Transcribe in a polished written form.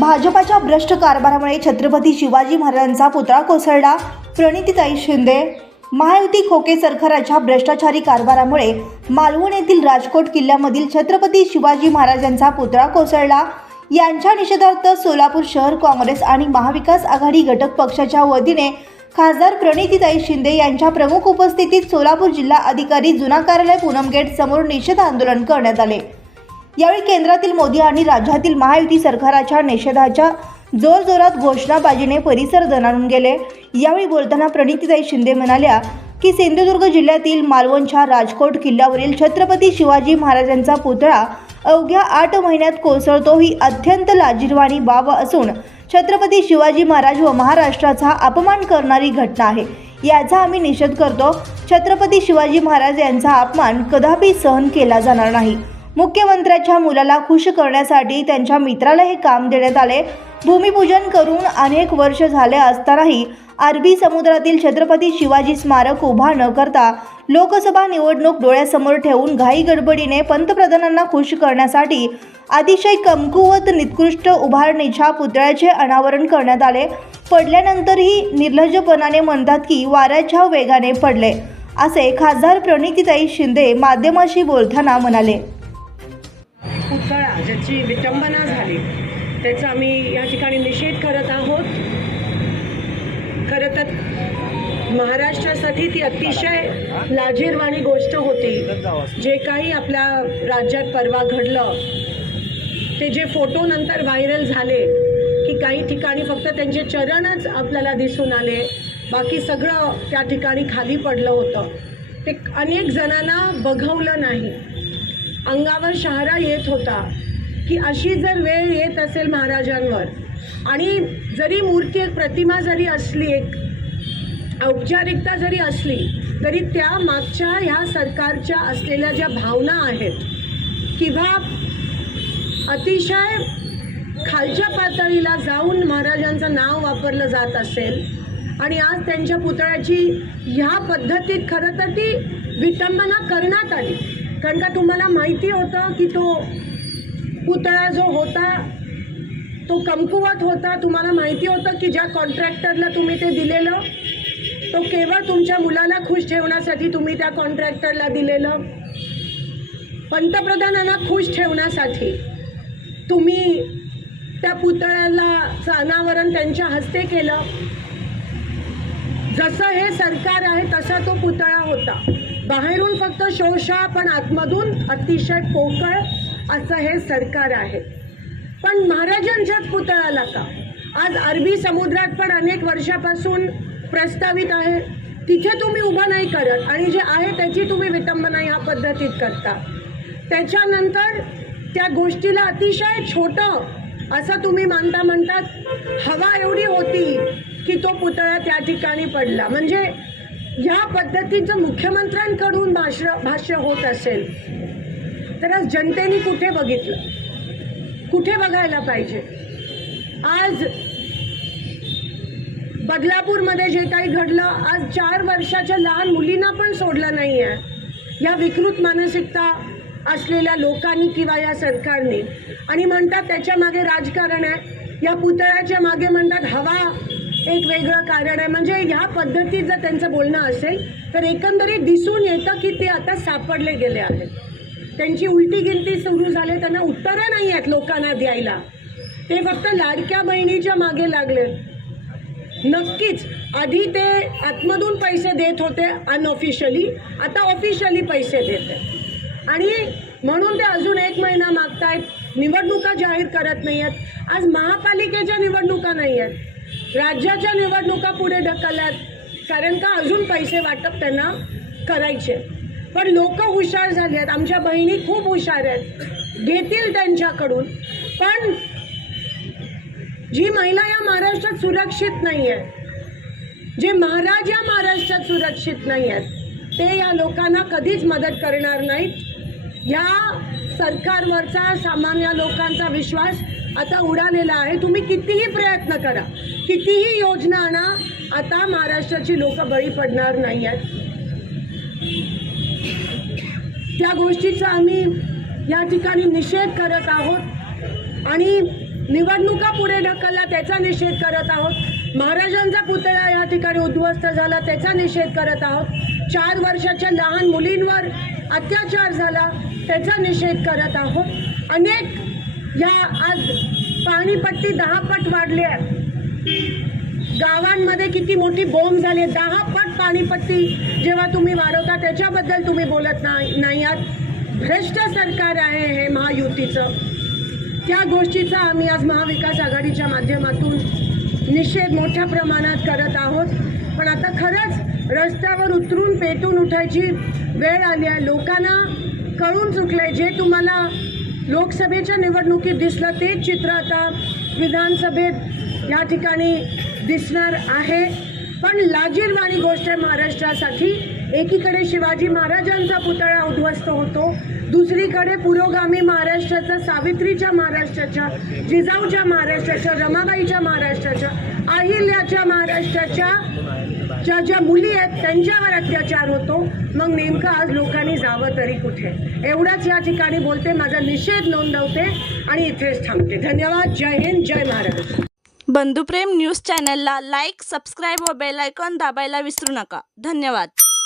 भाजपाच्या भ्रष्ट कारभारामुळे छत्रपती शिवाजी महाराजांचा पुतळा कोसळला. प्रणितीताई शिंदे. महायुती खोके सरकाराच्या भ्रष्टाचारी कारभारामुळे मालवण येथील राजकोट किल्ल्यामधील छत्रपती शिवाजी महाराजांचा पुतळा कोसळला. यांच्या निषेधार्थ सोलापूर शहर काँग्रेस आणि महाविकास आघाडी घटक पक्षाच्या वतीने खासदार प्रणितीताई शिंदे यांच्या प्रमुख उपस्थितीत सोलापूर जिल्हा अधिकारी जुना कार्यालय पूनम गेट समोर निषेध आंदोलन करण्यात आले. यावेळी केंद्रातील मोदी आणि राज्यातील महायुती सरकाराच्या निषेधाच्या जोरजोरात घोषणाबाजीने परिसर दणाणून गेले. यावेळी बोलताना प्रणितीताई शिंदे म्हणाल्या की सिंधुदुर्ग जिल्ह्यातील मालवणच्या राजकोट किल्ल्यावरील छत्रपती शिवाजी महाराजांचा पुतळा अवघ्या 8 महिन्यात कोसळतो ही अत्यंत लाजिरवाणी बाब असून छत्रपती शिवाजी महाराज व महाराष्ट्राचा अपमान करणारी घटना आहे. याचा आम्ही निषेध करतो. छत्रपती शिवाजी महाराज यांचा अपमान कदापि सहन केला जाणार नाही. मुख्यमंत्र्यांच्या मुलाला खुश करण्यासाठी त्यांच्या मित्राला हे काम देण्यात आले. भूमिपूजन करून अनेक वर्ष झाले असतानाही अरबी समुद्रातील छत्रपती शिवाजी स्मारक उभा न करता लोकसभा निवडणूक डोळ्यासमोर ठेवून घाई गडबडीने पंतप्रधानांना खुश करण्यासाठी अतिशय कमकुवत निकृष्ट उभारणीच्या पुतळ्याचे अनावरण करण्यात आले. पडल्यानंतरही निर्लज्जपणाने म्हणतात की वाऱ्याच्या वेगाने पडले, असे खासदार प्रणितीताई शिंदे माध्यमांशी बोलताना म्हणाले. पुतळा ज्याची विटंबना झाली त्याचा आम्ही या ठिकाणी निषेध करत आहोत. खरं तर महाराष्ट्रासाठी ती अतिशय लाजिरवाणी गोष्ट होती. जे काही आपल्या राज्यात परवा घडलं ते जे फोटो नंतर व्हायरल झाले की काही ठिकाणी फक्त त्यांचे चरणच आपल्याला दिसून आले, बाकी सगळं त्या ठिकाणी खाली पडलं होतं. ते अनेक जणांना बघवलं नाही. अंगावर शहारा येत होता की अशी जर वेळ येत असेल महाराजांवर आणि जरी मूर्ती एक प्रतिमा जरी असली, एक औपचारिकता जरी असली तरी त्या मागच्या ह्या सरकारच्या असलेल्या ज्या भावना आहेत किंवा अतिशय खालच्या पातळीला जाऊन महाराजांचं नाव वापरलं जात असेल आणि आज त्यांच्या पुतळ्याची ह्या पद्धतीत खरं तर ती विटंबना करण्यात आली. कारण का तुम्हाला माहिती होतं की तो पुतळा जो होता तो कमकुवत होता. तुम्हाला माहिती होतं की ज्या कॉन्ट्रॅक्टरला तुम्ही ते दिलेलं तो केवळ तुमच्या मुलाला खुश ठेवण्यासाठी तुम्ही त्या कॉन्ट्रॅक्टरला दिलेलं. पंतप्रधानांना खुश ठेवण्यासाठी तुम्ही त्या पुतळ्याला अनावरण त्यांच्या हस्ते केलं. जसं हे सरकार आहे तसा तो पुतळा होता. बाहेरून फक्त शोषा पण आतमधून अतिशय पोकळ असं हे सरकार आहे. पण महाराजांच्याच पुतळ्याला का आज अरबी समुद्रात पण अनेक वर्षापासून प्रस्तावित आहे तिथे तुम्ही उभं नाही करत आणि जे आहे त्याची तुम्ही विटंबना ह्या पद्धतीत करता. त्याच्यानंतर त्या गोष्टीला अतिशय छोटं असं तुम्ही म्हणतात. हवा एवढी होती की तो पुतळा त्या ठिकाणी पडला. म्हणजे ह्या पद्धतीचं मुख्यमंत्र्यांकडून भाष्य होत असेल तर आज जनतेने कुठे बघितलं, कुठे बघायला पाहिजे. आज बदलापूरमध्ये जे काही घडलं, आज 4 वर्षाच्या लहान मुलींना पण सोडलं नाही आहे या विकृत मानसिकता असलेल्या लोकांनी किंवा या सरकारने. आणि म्हणतात त्याच्या मागे राजकारण आहे, या पुतळ्याच्या मागे म्हणतात हवा एक वेगळं कारण आहे. म्हणजे ह्या पद्धतीत जर त्यांचं बोलणं असेल तर एकंदरीत दिसून येतं की ते आता सापडले गेले आहेत. त्यांची उलटी गिनती सुरू झाली. त्यांना उत्तरं नाही आहेत लोकांना द्यायला. ते फक्त लाडक्या बहिणीच्या मागे लागले. नक्कीच आधी ते आतमधून पैसे देत होते अनऑफिशियली, आता ऑफिशियली पैसे देते आणि म्हणून ते अजून 1 महिना मागतायत. निवडणुका जाहीर करत नाही आहेत. आज महापालिकेच्या निवडणुका नाही आहेत, राज्याच्या निवडणुका पुढे ढकलल्यात. कारण का अजून पैसे वाटप त्यांना करायचे. पण लोक हुशार झाले आहेत. आमच्या बहिणी खूप हुशार आहेत, घेतील त्यांच्याकडून. पण जी महिला या महाराष्ट्रात सुरक्षित नाही आहे, जे महाराज या महाराष्ट्रात सुरक्षित नाही आहेत, ते या लोकांना कधीच मदत करणार नाहीत. या सरकारवरचा सामान्य लोकांचा विश्वास आता उडालेला आहे. तुम्ही कितीही प्रयत्न करा, कितीही योजना आणा, आता महाराष्ट्राची लोक बळी पडणार नाही आहेत. त्या गोष्टीचा आम्ही या ठिकाणी निषेध करत आहोत आणि निवडणुका पुढे ढकलला त्याचा निषेध करत आहोत, महाराजांचा पुतळा या ठिकाणी उद्ध्वस्त झाला त्याचा निषेध करत आहोत, 4 वर्षाच्या लहान मुलींवर अत्याचार झाला त्याचा निषेध करत आहोत. अनेक या आज पाणीपट्टी 10 पट वाढली आहे, गावांमध्ये किती मोठी बोंब झाली, 10 पट पाणीपट्टी जेव्हा तुम्ही वाढवता त्याच्याबद्दल तुम्ही बोलत नाही आहात. भ्रष्ट सरकार आहे हे महायुतीचं. त्या गोष्टीचा आम्ही आज महाविकास आघाडीच्या माध्यमातून निषेध मोठ्या प्रमाणात करत आहोत. पण आता खरंच रस्त्यावर उतरून पेटून उठायची वेळ आली आहे. लोकांना कळून चुकलंय, जे तुम्हाला लोकसभेच्या निवडणुकीत दिसलं तेच चित्र आता विधानसभेत या ठिकाणी दिसणार आहे. पण लाजिरवाणी गोष्ट आहे महाराष्ट्रासाठी. एकीकडे शिवाजी महाराजांचा पुतळा उद्ध्वस्त होतो, दुसरीकडे पुरोगामी महाराष्ट्राचा, सावित्रीच्या महाराष्ट्राच्या, जिजाऊच्या महाराष्ट्राच्या, रमाबाईच्या महाराष्ट्राच्या, अहिल्याच्या महाराष्ट्राच्या ज्या मुली आहेत त्यांच्यावर अत्याचार होतो. मग नेमकं आज लोकांनी जावं तरी कुठे? एवढंच या ठिकाणी बोलते, माझा निषेध नोंदवते आणि इथेच थांबते. धन्यवाद. जय हिंद, जय महाराष्ट्र. बंधुप्रेम न्यूज चॅनलला लाईक, सबस्क्राईब व बेल आयकॉन दाबायला विसरू नका. धन्यवाद.